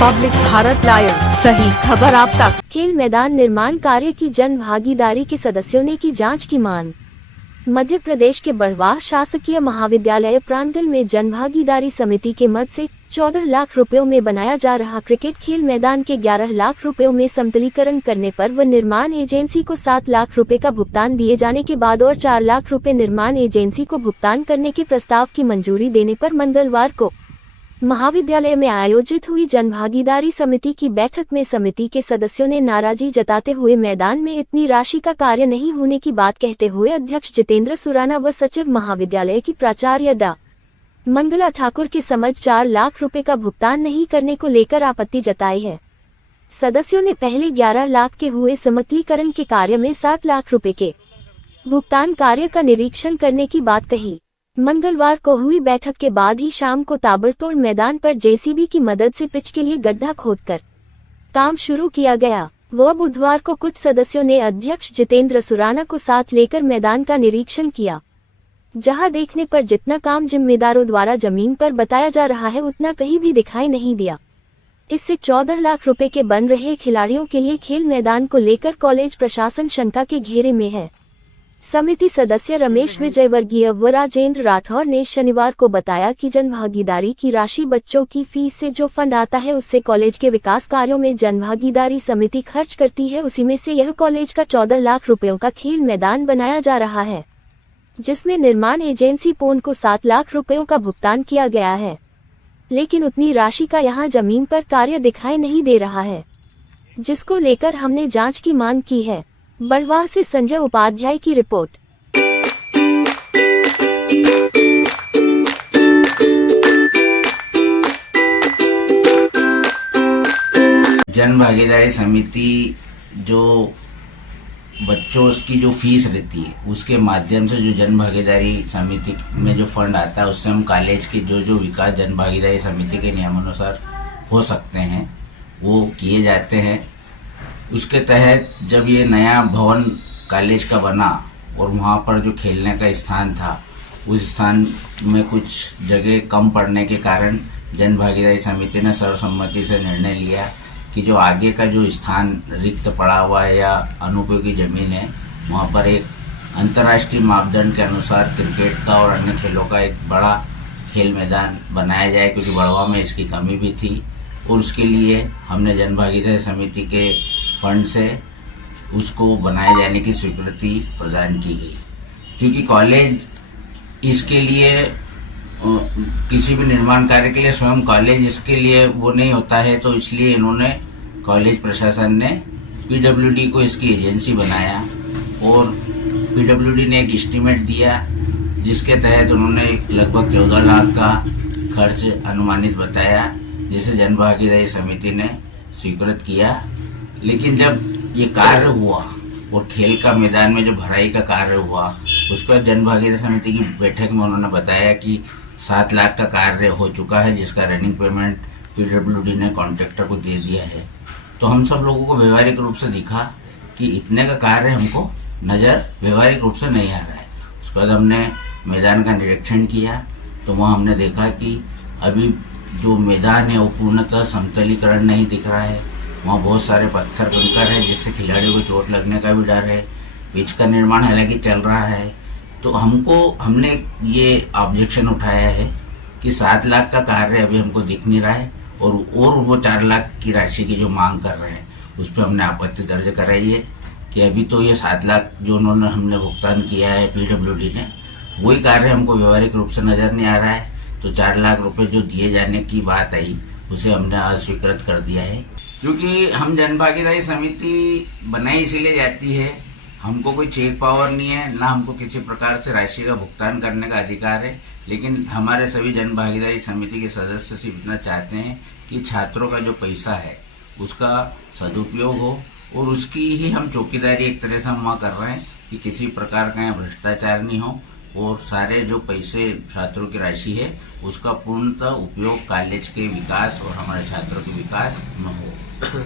Public Bharat live, सही खबर आप तक। खेल मैदान निर्माण कार्य की जन भागीदारी के सदस्यों ने की जांच की मांग। मध्य प्रदेश के बड़वाह शासकीय महाविद्यालय प्रांगण में जन भागीदारी समिति के मद से 14 लाख रुपयों में बनाया जा रहा क्रिकेट खेल मैदान के 11 लाख रुपयों में समतलीकरण करने पर व निर्माण एजेंसी को 7 लाख रुपए का भुगतान दिए जाने के बाद और 4 लाख रुपए निर्माण एजेंसी को भुगतान करने के प्रस्ताव की मंजूरी देने पर मंगलवार को महाविद्यालय में आयोजित हुई जनभागीदारी समिति की बैठक में समिति के सदस्यों ने नाराजगी जताते हुए मैदान में इतनी राशि का कार्य नहीं होने की बात कहते हुए अध्यक्ष जितेंद्र सुराना व सचिव महाविद्यालय की प्राचार्य डा मंगला ठाकुर के समझ 4 लाख रुपए का भुगतान नहीं करने को लेकर आपत्ति जताई है। सदस्यों ने पहले 11 लाख के हुए समतलीकरण के कार्य में 7 लाख रुपए के भुगतान कार्य का निरीक्षण करने की बात कही। मंगलवार को हुई बैठक के बाद ही शाम को ताबड़तोड़ मैदान पर जेसीबी की मदद से पिच के लिए गड्ढा खोदकर काम शुरू किया गया। वह बुधवार को कुछ सदस्यों ने अध्यक्ष जितेंद्र सुराना को साथ लेकर मैदान का निरीक्षण किया, जहां देखने पर जितना काम जिम्मेदारों द्वारा जमीन पर बताया जा रहा है उतना कहीं भी दिखाई नहीं दिया। इससे 14 लाख रुपए के बन रहे खिलाड़ियों के लिए खेल मैदान को लेकर कॉलेज प्रशासन शंका के घेरे में है। समिति सदस्य रमेश विजयवर्गीय व राजेंद्र राठौर ने शनिवार को बताया कि जनभागीदारी की राशि बच्चों की फीस से जो फंड आता है उससे कॉलेज के विकास कार्यों में जनभागीदारी समिति खर्च करती है। उसी में से यह कॉलेज का 14 लाख रुपयों का खेल मैदान बनाया जा रहा है, जिसमें निर्माण एजेंसी पोन को 7 लाख रुपयों का भुगतान किया गया है, लेकिन उतनी राशि का यहां जमीन पर कार्य दिखाई नहीं दे रहा है, जिसको लेकर हमने जांच की मांग की है। बड़वाह से संजय उपाध्याय की रिपोर्ट। जन भागीदारी समिति जो बच्चों की जो फीस रहती है उसके माध्यम से जो जन भागीदारी समिति में जो फंड आता है उससे हम कॉलेज के जो विकास जन भागीदारी समिति के नियमानुसार हो सकते हैं वो किए जाते हैं। उसके तहत जब ये नया भवन कॉलेज का बना और वहाँ पर जो खेलने का स्थान था उस स्थान में कुछ जगह कम पड़ने के कारण जन भागीदारी समिति ने सर्वसम्मति से निर्णय लिया कि जो आगे का जो स्थान रिक्त पड़ा हुआ है या अनुपयोगी जमीन है वहाँ पर एक अंतर्राष्ट्रीय मापदंड के अनुसार क्रिकेट का और अन्य खेलों का एक बड़ा खेल मैदान बनाया जाए, क्योंकि बड़वाह में इसकी कमी भी थी और उसके लिए हमने जन भागीदारी समिति के फंड से उसको बनाए जाने की स्वीकृति प्रदान की गई। क्योंकि कॉलेज इसके लिए किसी भी निर्माण कार्य के लिए स्वयं कॉलेज इसके लिए वो नहीं होता है, तो इसलिए इन्होंने कॉलेज प्रशासन ने पीडब्ल्यूडी को इसकी एजेंसी बनाया और पीडब्ल्यूडी ने एक एस्टीमेट दिया जिसके तहत उन्होंने लगभग 14 लाख का खर्च अनुमानित बताया, जिसे जन भागीदारी समिति ने स्वीकृत किया। लेकिन जब ये कार्य हुआ और खेल का मैदान में जो भराई का कार्य हुआ उसके बाद जन भागीदारी समिति की बैठक में उन्होंने बताया कि 7 लाख का कार्य हो चुका है, जिसका रनिंग पेमेंट पीडब्ल्यूडी ने कॉन्ट्रैक्टर को दे दिया है। तो हम सब लोगों को व्यवहारिक रूप से दिखा कि इतने का कार्य हमको नज़र व्यवहारिक रूप से नहीं आ रहा है। उसके बाद हमने मैदान का निरीक्षण किया तो वहाँ हमने देखा कि अभी जो मैदान है वो पूर्णतः समतलीकरण नहीं दिख रहा है। वहाँ बहुत सारे पत्थर कंकर है जिससे खिलाड़ियों को चोट लगने का भी डर है। पिच का निर्माण हालांकि चल रहा है, तो हमने ये ऑब्जेक्शन उठाया है कि 7 लाख का कार्य अभी हमको दिख नहीं रहा है और वो 4 लाख की राशि की जो मांग कर रहे हैं उस पर हमने आपत्ति दर्ज कराई है कि अभी तो ये 7 लाख जो हमने भुगतान किया है पीडब्ल्यूडी ने, वही कार्य हमको व्यवहारिक रूप से नज़र नहीं आ रहा है। तो 4 लाख रुपए जो दिए जाने की बात आई उसे हमने अस्वीकृत कर दिया है। क्योंकि हम जन भागीदारी समिति बनाई इसीलिए जाती है, हमको कोई चेक पावर नहीं है, ना हमको किसी प्रकार से राशि का भुगतान करने का अधिकार है, लेकिन हमारे सभी जन भागीदारी समिति के सदस्य सिर्फ इतना चाहते हैं कि छात्रों का जो पैसा है उसका सदुपयोग हो और उसकी ही हम चौकीदारी एक तरह से हम वहाँ कर रहे हैं कि किसी प्रकार का यहाँ भ्रष्टाचार नहीं हो और सारे जो पैसे छात्रों की राशि है उसका पूर्णतः उपयोग कॉलेज के विकास और हमारे छात्रों के विकास में हो।